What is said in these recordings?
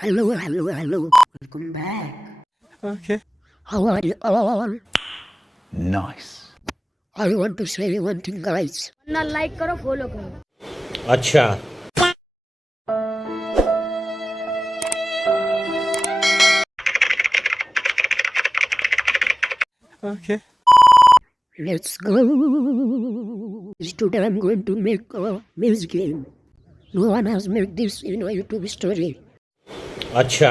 Hello, hello, hello. Welcome back. Okay. How are you all? Nice. I want to say one thing, guys. ना like करो follow करो. अच्छा. Okay. Let's go. Today I'm going to make a maze game. No one has made this in a YouTube story. अच्छा.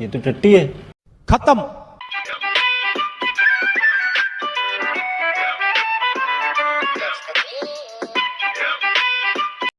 ये तो टट्टी है. खत्म.